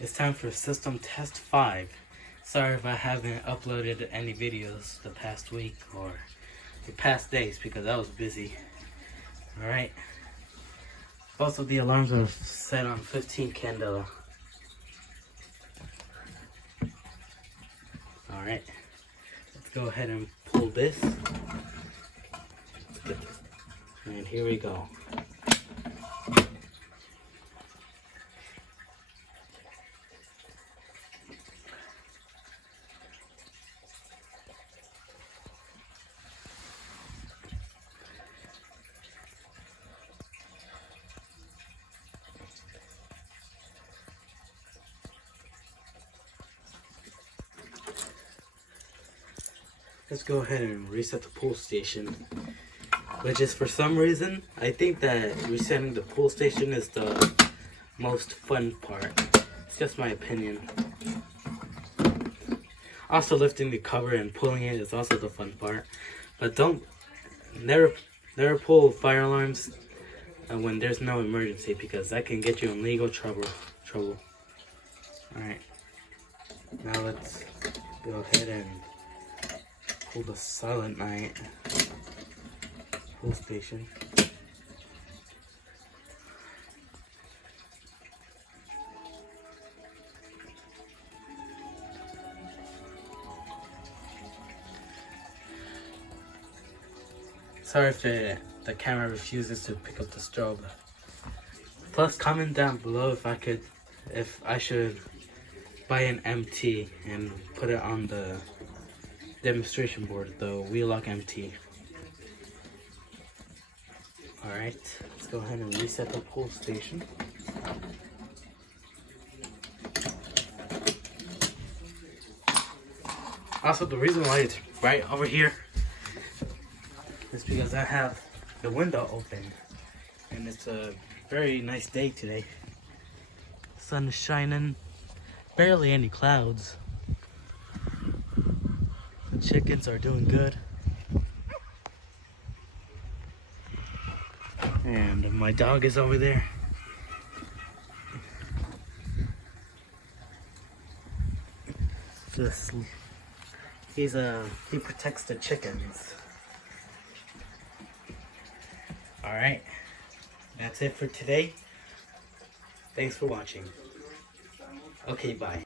It's time for System Test 5. Sorry if I haven't uploaded any videos the past week or the past days because I was busy. Alright. Both of the alarms are set on 15 candela. Alright. Let's go ahead and pull this. And here we go. Let's go ahead and reset the pull station. Which is, for some reason, I think that resetting the pull station is the most fun part. It's just my opinion. Also, lifting the cover and pulling it is also the fun part. But never pull fire alarms when there's no emergency, because that can get you in legal trouble. Alright. Now let's go ahead and pull the Silent Night pull station. Sorry if the camera refuses to pick up the strobe. Plus, comment down below if I should buy an MT and put it on the demonstration board, the Wheelock MT. Alright, let's go ahead and reset the pull station. Also, the reason why it's right over here is because I have the window open and it's a very nice day today. Sun is shining, barely any clouds. The chickens are doing good. And my dog is over there. He protects the chickens. Alright, that's it for today. Thanks for watching. Okay, bye.